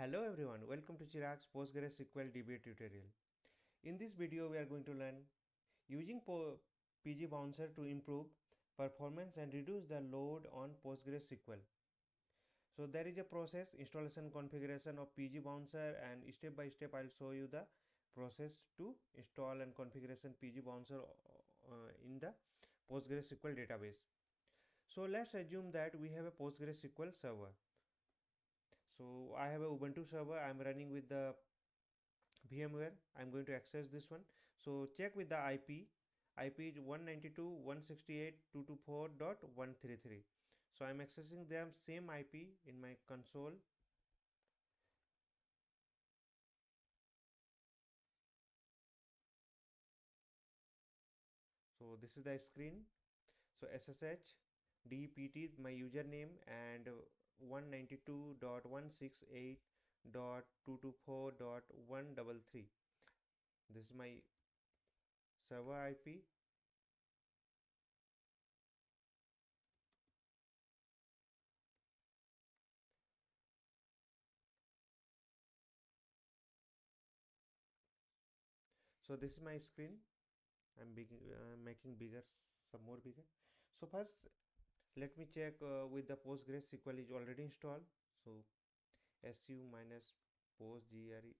Hello everyone, welcome to Chirag's PostgreSQL DB tutorial. In this video, we are going to learn using PgBouncer to improve performance and reduce the load on PostgreSQL. So there is a process, installation configuration of PgBouncer, and step by step I'll show you the process to install and configuration PgBouncer in the PostgreSQL database. So let's assume that we have a PostgreSQL server. So I have a Ubuntu server. I'm running with the VMware. I'm going to access this one. So check with the IP. IP is 192.168.224.133. So I'm accessing the same IP in my console. So this is the screen. So SSH DPT my username and 192.168.224.133. This is my server IP. So this is my screen. I'm making bigger, some more bigger. So first let me check with the PostgreSQL is already installed. So su minus postgre.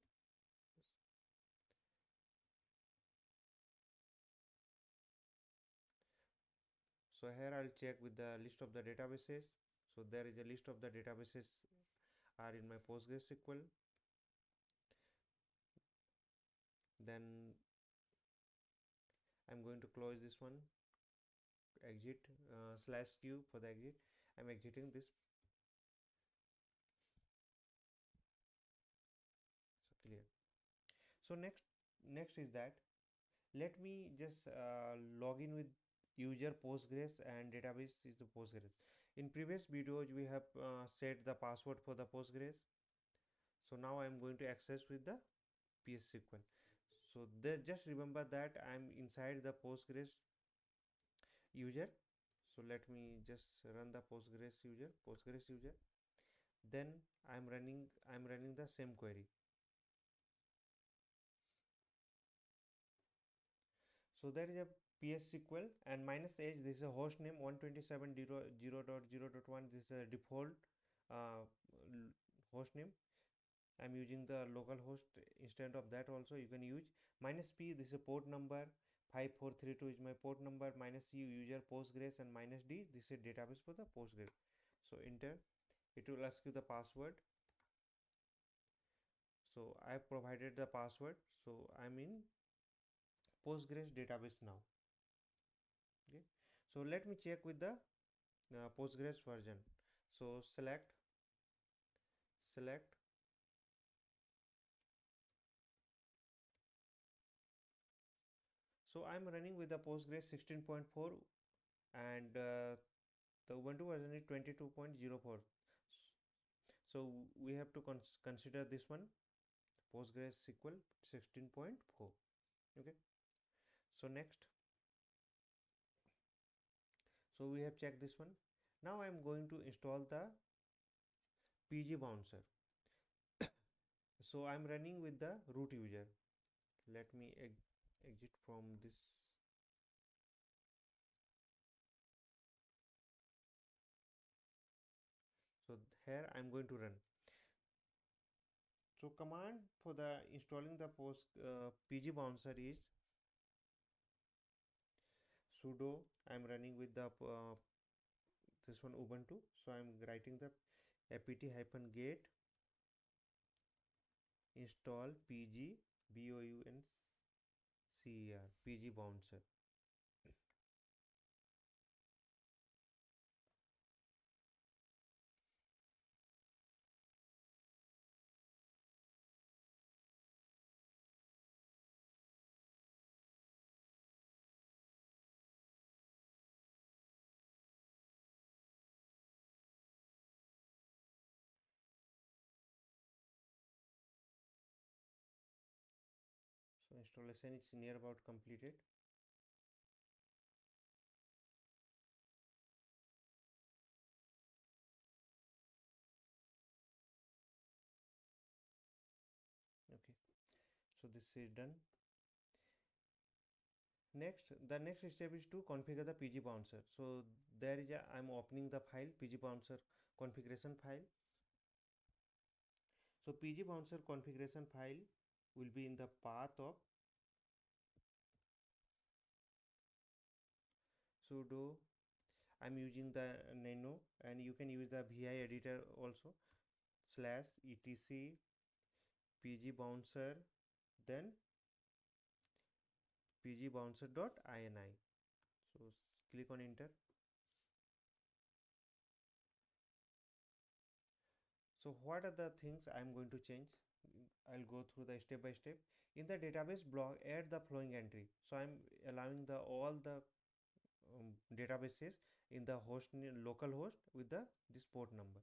So here I'll check with the list of the databases. So there is a list of the databases are in my PostgreSQL. Then I'm going to close this one, exit /q for the exit. I'm exiting this. So clear. So next is that let me just log in with user Postgres and database is the Postgres. In previous videos we have set the password for the Postgres. So now I am going to access with the PSQL. So there, just remember that I am inside the Postgres user. So let me just run the Postgres user. Then I'm running the same query. So there is a PSQL and -h. This is a host name 127.0.0.1. This is a default uh, host name. I'm using the local host instead of that. Also you can use -p. This is a port number. 5432 is my port number. -u user Postgres and -d. This is database for the Postgres. So enter. It will ask you the password. So I have provided the password. So I'm in Postgres database now. Okay. So let me check with the Postgres version. So select. So I'm running with the Postgres 16.4 and the Ubuntu version is 22.04. So we have to consider this one PostgreSQL 16.4. Okay. So next. So we have checked this one. Now I'm going to install the PgBouncer. So I'm running with the root user. Let me exit from this. So here I'm going to run. So command for the installing the PgBouncer is sudo. I'm running with the this one Ubuntu. So I'm writing the apt-get install PgBouncer PgBouncer. So installation is near about completed. this is done. Next, the next step is to configure the PgBouncer. So there is a, I'm opening the file PgBouncer configuration file. So PgBouncer configuration file will be in the path of sudo. I'm using the nano, and you can use the vi editor also, /etc PgBouncer, then PgBouncer.ini. So click on enter. So what are the things I'm going to change? I'll go through the step by step. In the database block, add the following entry. So I'm allowing the all the databases in the host local host with the this port number.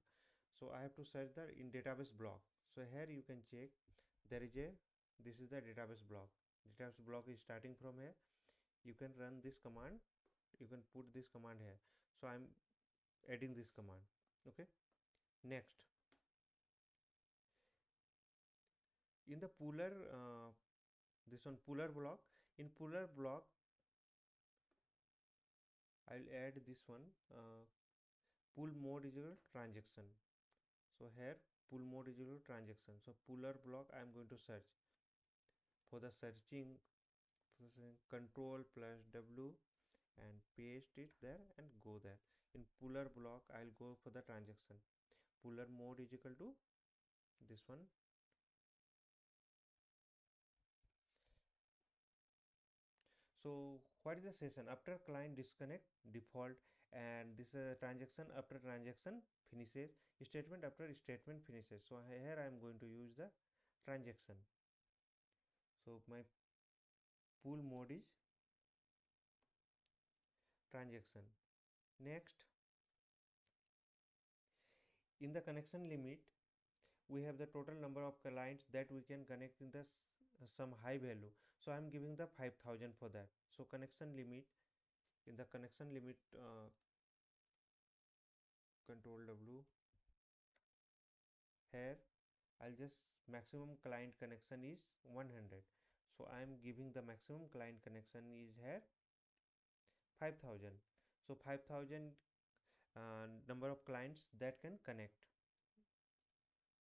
So I have to search the in database block. So here you can check there is a, this is the database block. Database block is starting from here. You can run this command, you can put this command here. So I'm adding this command. Okay, next, in the puller this one puller block, in puller block I'll add this one, pull mode is equal to transaction. So here pull mode is equal to transaction. So puller block I am going to search. For the searching, control plus w and paste it there and go there. In puller block I'll go for the transaction. Puller mode is equal to this one. So what is the session? After client disconnect default, and this transaction after transaction finishes, statement after statement finishes. So here I am going to use the transaction. So my pull mode is transaction. Next, in the connection limit, we have the total number of clients that we can connect in the some high value. So I am giving the 5000 for that. So connection limit, in the connection limit, control W, here I'll just, maximum client connection is 100. So I am giving the maximum client connection is here 5000. So 5000 number of clients that can connect.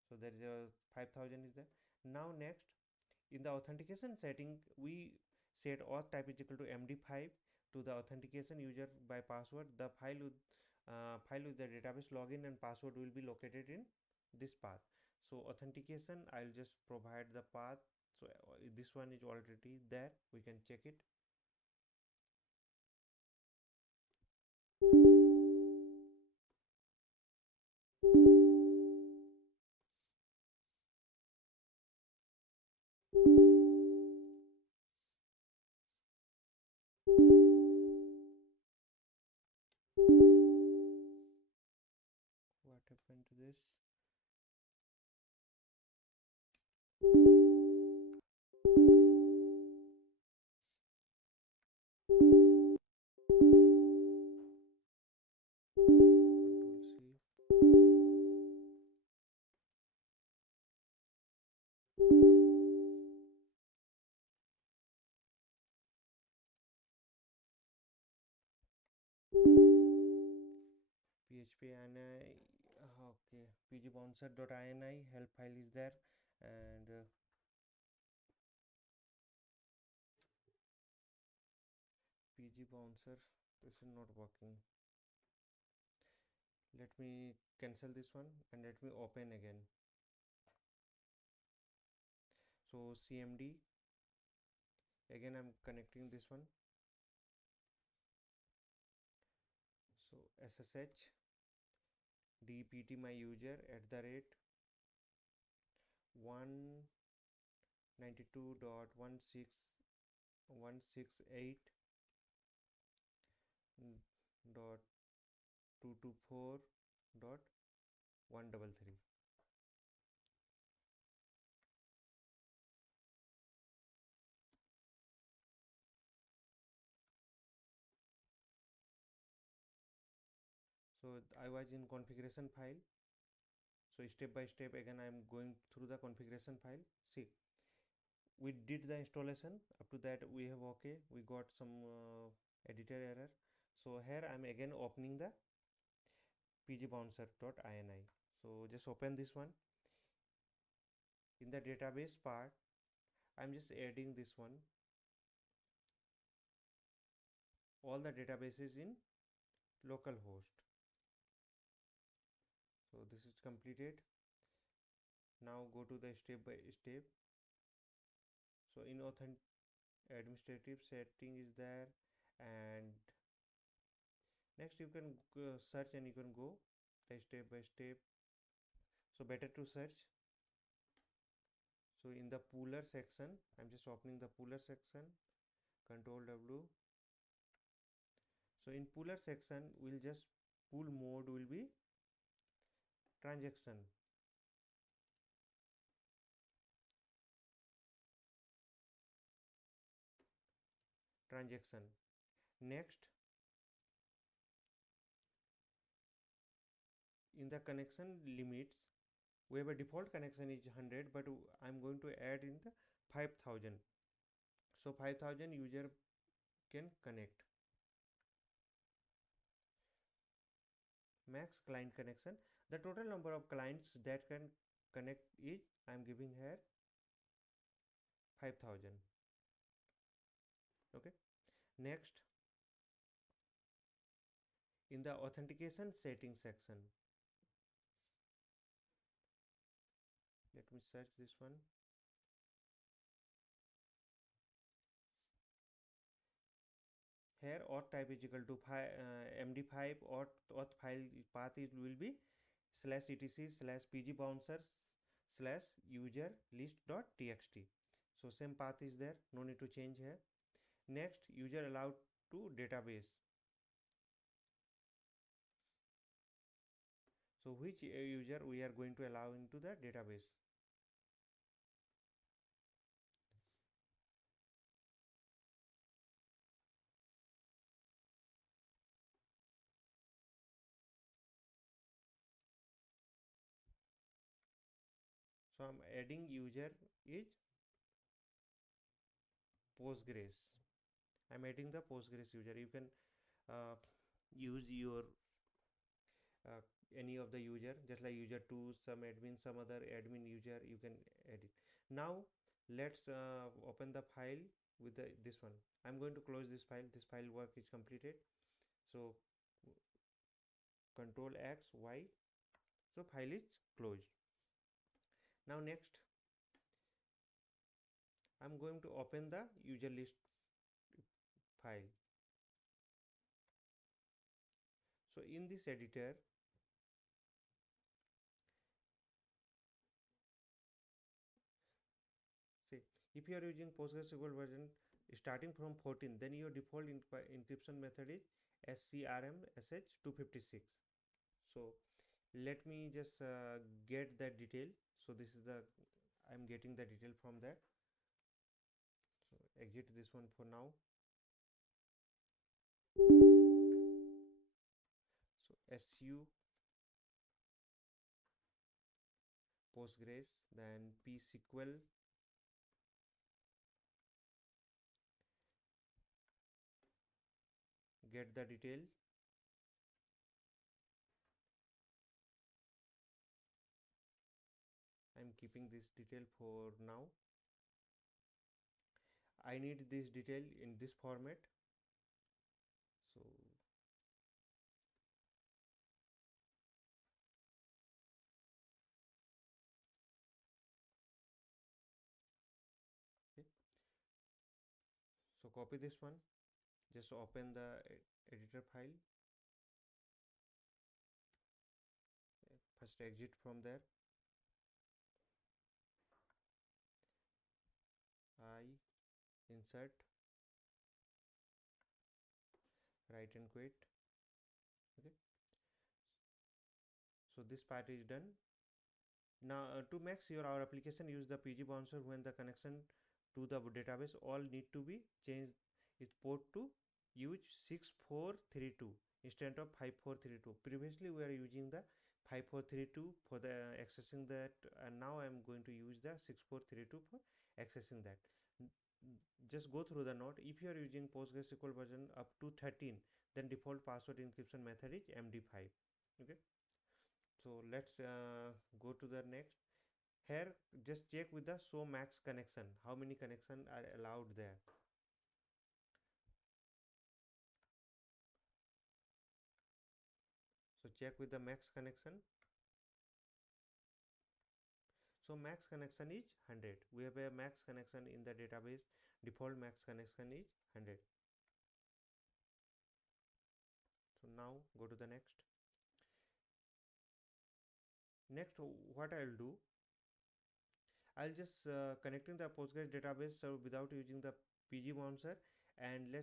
So there is a 5000 is there. Now next, in the authentication setting, we set auth type is equal to MD5 to the authentication user by password. The file with the database login and password will be located in this path. So authentication, I'll just provide the path. So this one is already there, we can check it. What happened to this? Control C. PHP ini, okay, PgBouncer.ini help file is there, and PgBouncer, this is not working. Let me cancel this one and let me open again. So CMD, again I'm connecting this one. So SSH dpt my user @192.168.224.133. So I was in configuration file. So step by step again I am going through the configuration file. See, we did the installation. Up to that we have okay, we got some editor error. So here I'm again opening the pgbouncer.ini. So just open this one. In the database part, I'm just adding this one, all the databases in localhost. So this is completed. Now go to the step by step. So in administrative setting is there, and next you can search, and you can go the step by step. So better to search. So in the pooler section, I'm just opening the pooler section, Control W. So in pooler section, we'll just pool mode will be transaction. Next, in the connection limits, we have a default connection is 100, but I'm going to add in the 5000. So 5000 user can connect. Max client connection, the total number of clients that can connect is, I'm giving here 5000. Okay. Next, in the authentication setting section, let me search this one. Here auth type is equal to md5 auth file path is will be /etc/pgbouncer /user list.txt. So same path is there, no need to change here. Next, user allowed to database. So which user we are going to allow into the database? So I'm adding user is Postgres. I'm adding the Postgres user. You can use your uh, any of the user, just like user 2, some admin, some other admin user, you can edit. Now let's open the file with this one. I'm going to close this file. This file work is completed. So Control X Y, so file is closed. Now next, I'm going to open the user list file. So in this editor, say if you are using PostgreSQL version starting from 14, then your default encryption method is SCRM/SH256. So let me just get that detail. So this is the, I'm getting the detail from that. So exit this one for now. So SU Postgres, then PSQL, get the detail. I'm keeping this detail for now. I need this detail in this format. So okay. So copy this one, just open the editor file. First exit from there. I insert, write and quit. Okay. So this part is done. Now to make sure our application use the PgBouncer when the connection to the database, all need to be changed. Its port to use 6432 instead of 5432. Previously we are using the 5432 for the accessing that, and now I'm going to use the 6432 for accessing that. Just go through the note. If you are using PostgreSQL version up to 13, then default password encryption method is MD5. Okay, so let's go to the next. Here just check with the show max connection, how many connection are allowed there. So check with the max connection. So max connection is 100. We have a max connection in the database. Default max connection is 100. So now go to the next. Next, what I'll do, I'll just connecting the Postgres database so without using the PgBouncer, and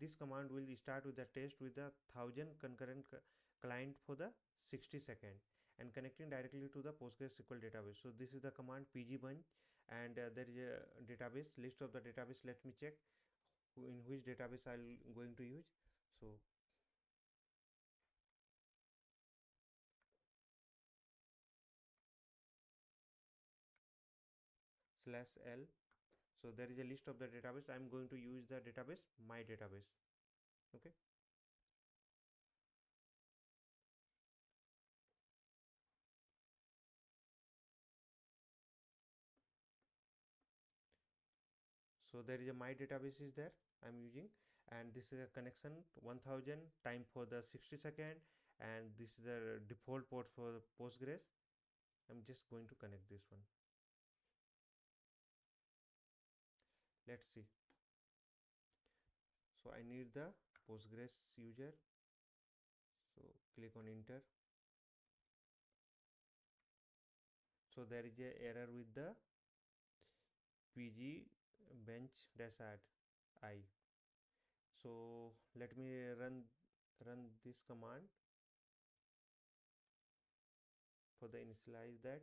this command will start with the test with the 1000 concurrent client for the 60 seconds and connecting directly to the PostgreSQL database. So this is the command pgbunch, and there is a database list of the database. Let me check in which database I'll going to use. So /l. So there is a list of the database. I'm going to use the database my database. Okay, so there is a my database is there I'm using, and this is a connection 1000 time for the 60 second, and this is the default port for Postgres. I'm just going to connect this one. Let's see. So I need the Postgres user, so click on enter. So there is a error with the pg bench dash add I. So let me run this command for the initialize that,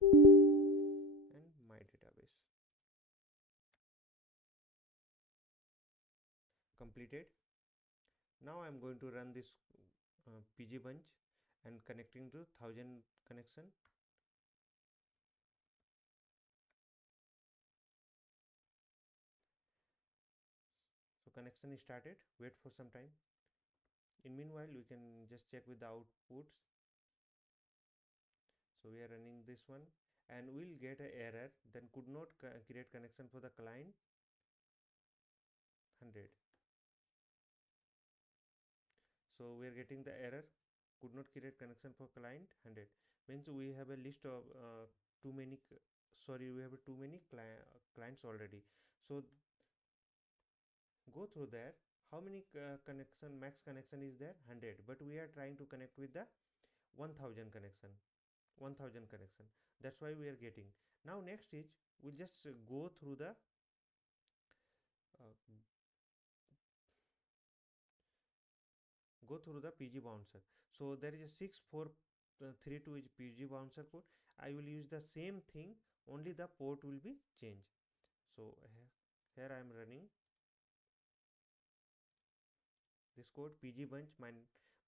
and my database completed. Now I'm going to run this PgBunch and connecting to 1000 connection. So connection is started. Wait for some time. In meanwhile, we can just check with the outputs. So we are running this one, and we'll get an error. Then could not create connection for the client 100. So we are getting the error. Could not create connection for client 100. Means we have a list of too many. Sorry, we have too many clients already. So go through there. How many connection max connection is there? 100. But we are trying to connect with the 1000 connection. 1000 connection. That's why we are getting. Now next is we'll just go through the PgBouncer. So there is a 6432 is PgBouncer code. I will use the same thing, only the port will be changed. So here I am running this code PgBunch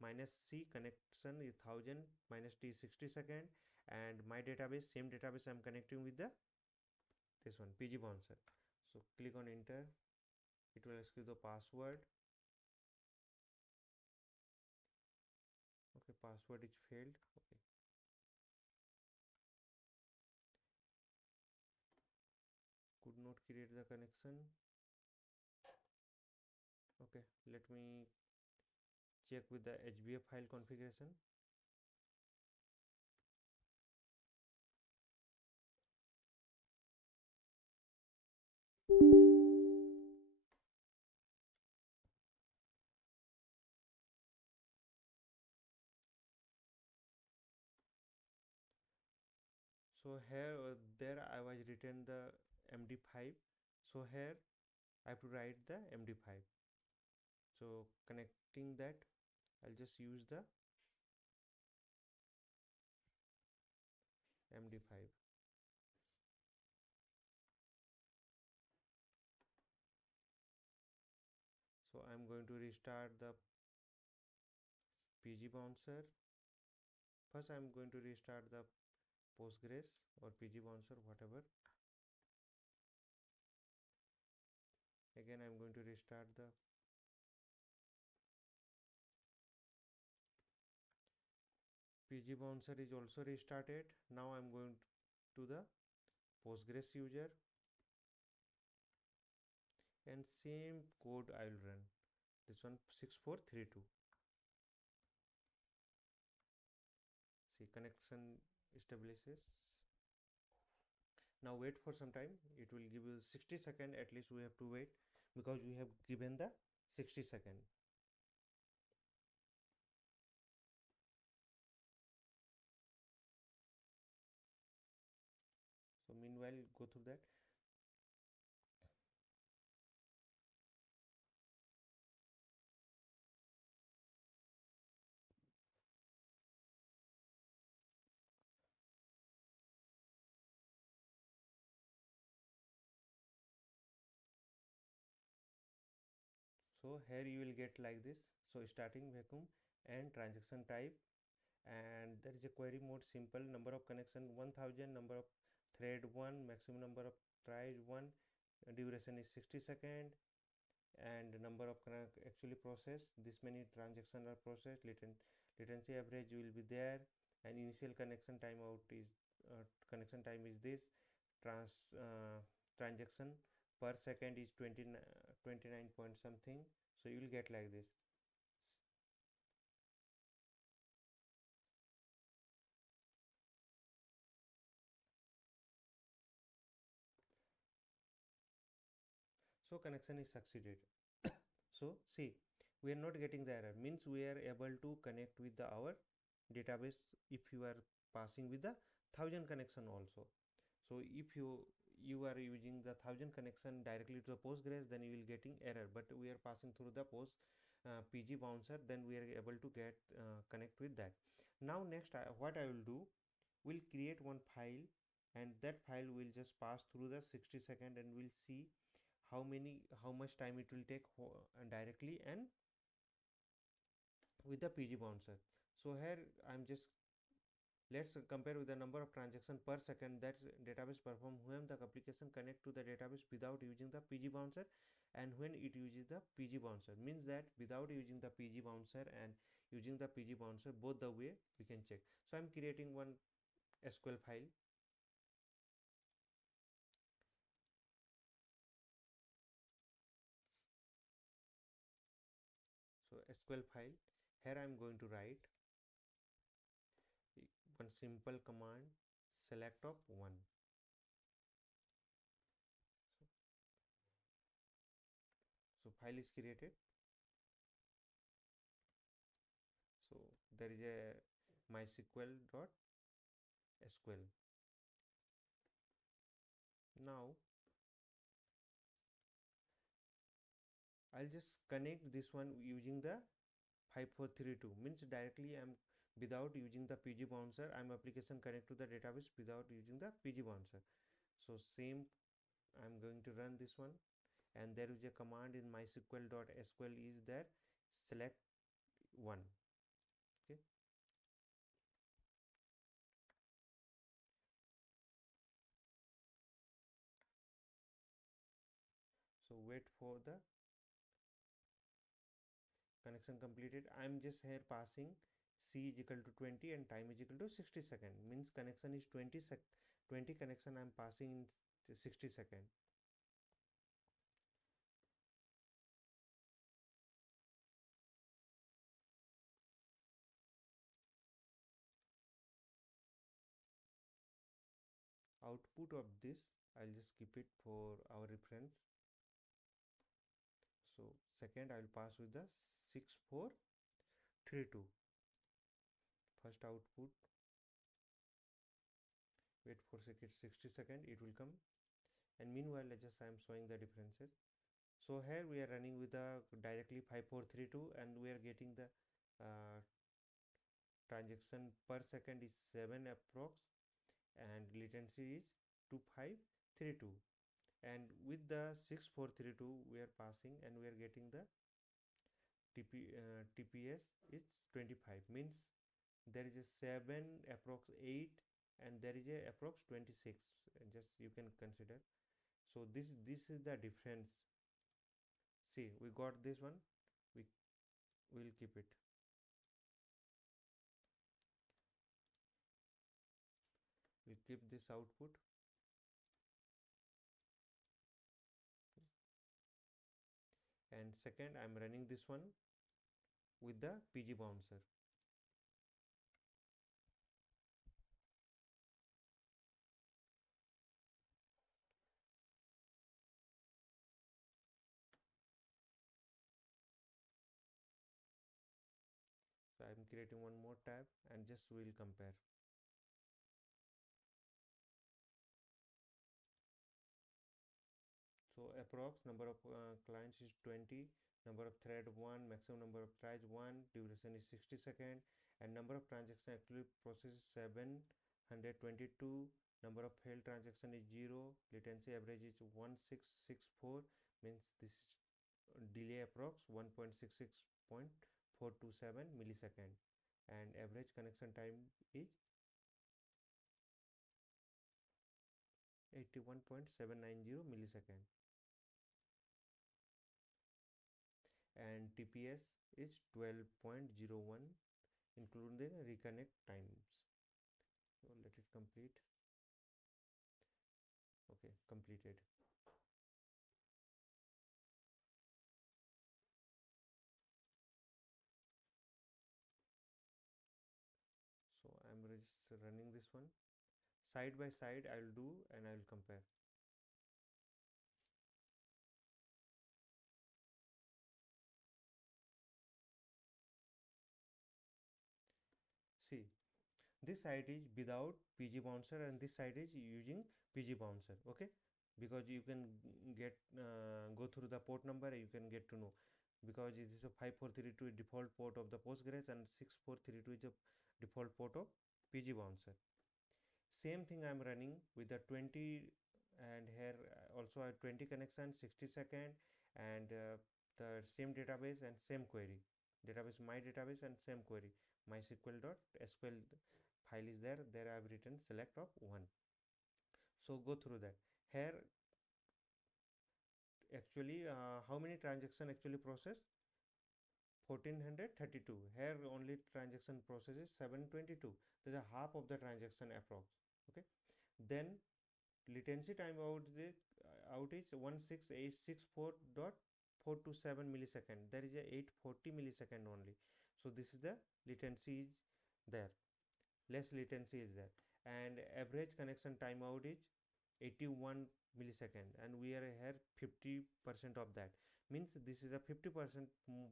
minus C connection is 1000 minus T 60 second, and my database, same database I'm connecting with the this one PgBouncer. So click on enter. It will ask you the password. Okay, password is failed. Okay, could not create the connection. Okay, let me check with the HBF file configuration. So here there I was written the MD5. So here I have to write the MD5. So connecting that, I'll just use the MD5. So I'm going to restart the PgBouncer. First I'm going to restart the Postgres or PgBouncer, whatever. Again I'm going to restart the PgBouncer is also restarted. Now I'm going to the Postgres user and same code I'll run. This one 6432. See, connection establishes. Now wait for some time. It will give you 60 seconds. At least we have to wait because we have given the 60 seconds. So meanwhile go through that. So here you will get like this. So starting vacuum and transaction type, and there is a query mode, simple, number of connection 1000, number of thread 1, maximum number of tries 1, duration is 60 seconds, and number of actually processed, this many transactions are processed, latency average will be there, and initial connection timeout is connection time is this, transaction per second is 29 point something. So you will get like this. So connection is succeeded. So see, we are not getting the error, means we are able to connect with our database if you are passing with the 1000 connection also. So if you are using the 1000 connection directly to the Postgres, then you will getting error, but we are passing through the PgBouncer, then we are able to get connect with that. Now next what I will do, we'll create one file, and that file will just pass through the 60 second, and we'll see how much time it will take directly and with the PgBouncer. So here I'm just, let's compare with the number of transactions per second that database perform when the application connect to the database without using the PgBouncer, and when it uses the PgBouncer. Means that without using the PgBouncer and using the PgBouncer, both the way we can check. So I'm creating one SQL file. So SQL file, here I'm going to write one simple command, select of 1. So file is created. So there is a mysql.sql. Now I'll just connect this one using the 5432, means directly I'm without using the PgBouncer, I'm application connect to the database without using the PgBouncer. So same, I'm going to run this one, and there is a command in mysql.sql is there, select 1. Okay, so wait for the connection completed. I'm just here passing c is equal to 20 and time is equal to 60 second, means connection is 20 connection I'm passing in 60 second. Output of this, I'll just keep it for our reference. So second I'll pass with the 6432. First output, wait for 60 second, it will come, and meanwhile I'm showing the differences. So here we are running with the directly 5432, and we are getting the transaction per second is 7 approx, and latency is 2532, and with the 6432 we are passing, and we are getting the TPS is 25, means there is a 7 approx 8 and there is a approx 26, just you can consider. So this is the difference. See, we got this one, we will keep it. We'll keep this output. And second, I'm running this one with the PgBouncer. So I'm creating one more tab and just will compare. So approx number of clients is 20, number of thread 1, maximum number of tries 1, duration is 60 seconds, and number of transaction actually processed is 722, number of failed transaction is 0, latency average is 1664, means this is delay approx 1.66.427 millisecond, and average connection time is 81.790 millisecond, and TPS is 12.01 including the reconnect times. So let it complete. Okay, completed. So I'm running this one side by side. I'll do and I'll compare. See, this side is without PgBouncer and this side is using PgBouncer. Okay, because you can get go through the port number, you can get to know, because it is a 5432 default port of the Postgres and 6432 is a default port of PgBouncer. Same thing I'm running with the 20, and here also I have 20 connection 60 second, and the same database and same query, database my database and same query, mysql.sql file is there. There I have written select of 1. So go through that. Here actually how many transaction actually process? 1432. Here only transaction process is 722. There's a half of the transaction approx. Okay, then latency time out is 16864.427 millisecond. There is a 840 millisecond only. So this is the latency is there, less latency is there, and average connection timeout is 81 millisecond, and we are here 50% of that, means this is a 50%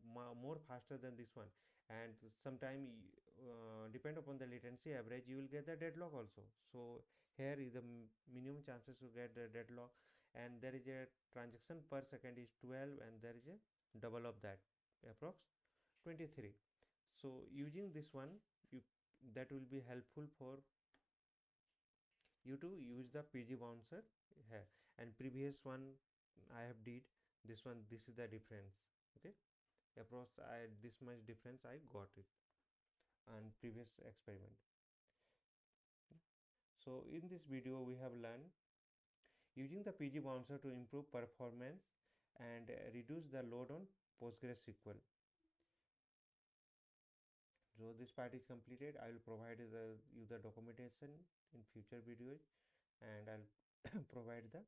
more faster than this one. And sometime depend upon the latency average, you will get the deadlock also. So here is the minimum chances to get the deadlock, and there is a transaction per second is 12, and there is a double of that, approx 23. So using this one, you that will be helpful for you to use the PgBouncer here. And previous one I have did this one, this is the difference. Okay, approx this much difference I got it and previous experiment. So in this video we have learned using the PgBouncer to improve performance and reduce the load on PostgreSQL. So this part is completed. I will provide you the documentation in future videos, and I'll provide the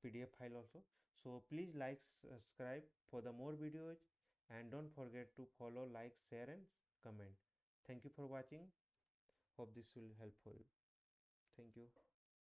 PDF file also. So please like, subscribe for the more videos, and don't forget to follow, like, share and comment. Thank you for watching. Hope this will help for you. Thank you.